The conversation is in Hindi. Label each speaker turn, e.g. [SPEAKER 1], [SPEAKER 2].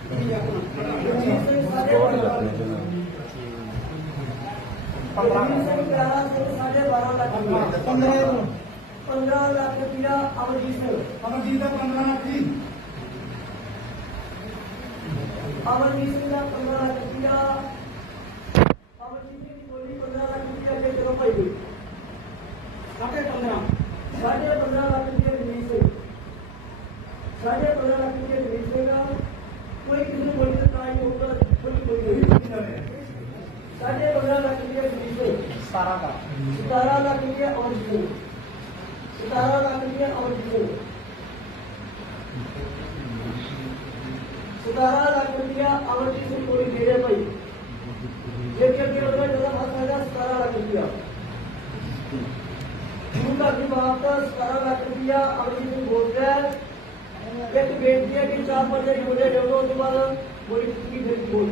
[SPEAKER 1] पंद्रह
[SPEAKER 2] लाख
[SPEAKER 3] पंद्रह लाख जी
[SPEAKER 2] अवधि का लाख रुपया अवधि पंद्रह लाख रुपया ले भाई
[SPEAKER 1] साढ़े
[SPEAKER 2] पंद्रह लाख रुपया रिलीज़ साढ़े पंद्रह लाख रुपया रिलीज़ होगा कोई किसी बोली से ट्राई होकर कोई कोई वही
[SPEAKER 3] दुनिया में
[SPEAKER 2] साढ़े पंद्रह लाख रुपये दूसरे
[SPEAKER 4] सतारह लाख।
[SPEAKER 2] सतारह लाख रुपये और ज़ीरो सतारह लाख रुपये और ज़ीरो सतारह लाख रुपया आवृत्ति से कोई मेरे भाई। एक एक किलो का डला भात खाएगा सतारह लाख रुपया। उनका विभाग का सतारह लाख रुपया आवृत्ति से बोलकर ਇੱਕ ਬੇਨਤੀ ਹੈ ਕਿ ਚਾਰ ਪੰਜ ਜੋੜੇ ਜੋ ਉਸ ਤੋਂ ਬਾਅਦ ਬੋਲੀ ਕੀ ਫਿਰ ਬੋਲ।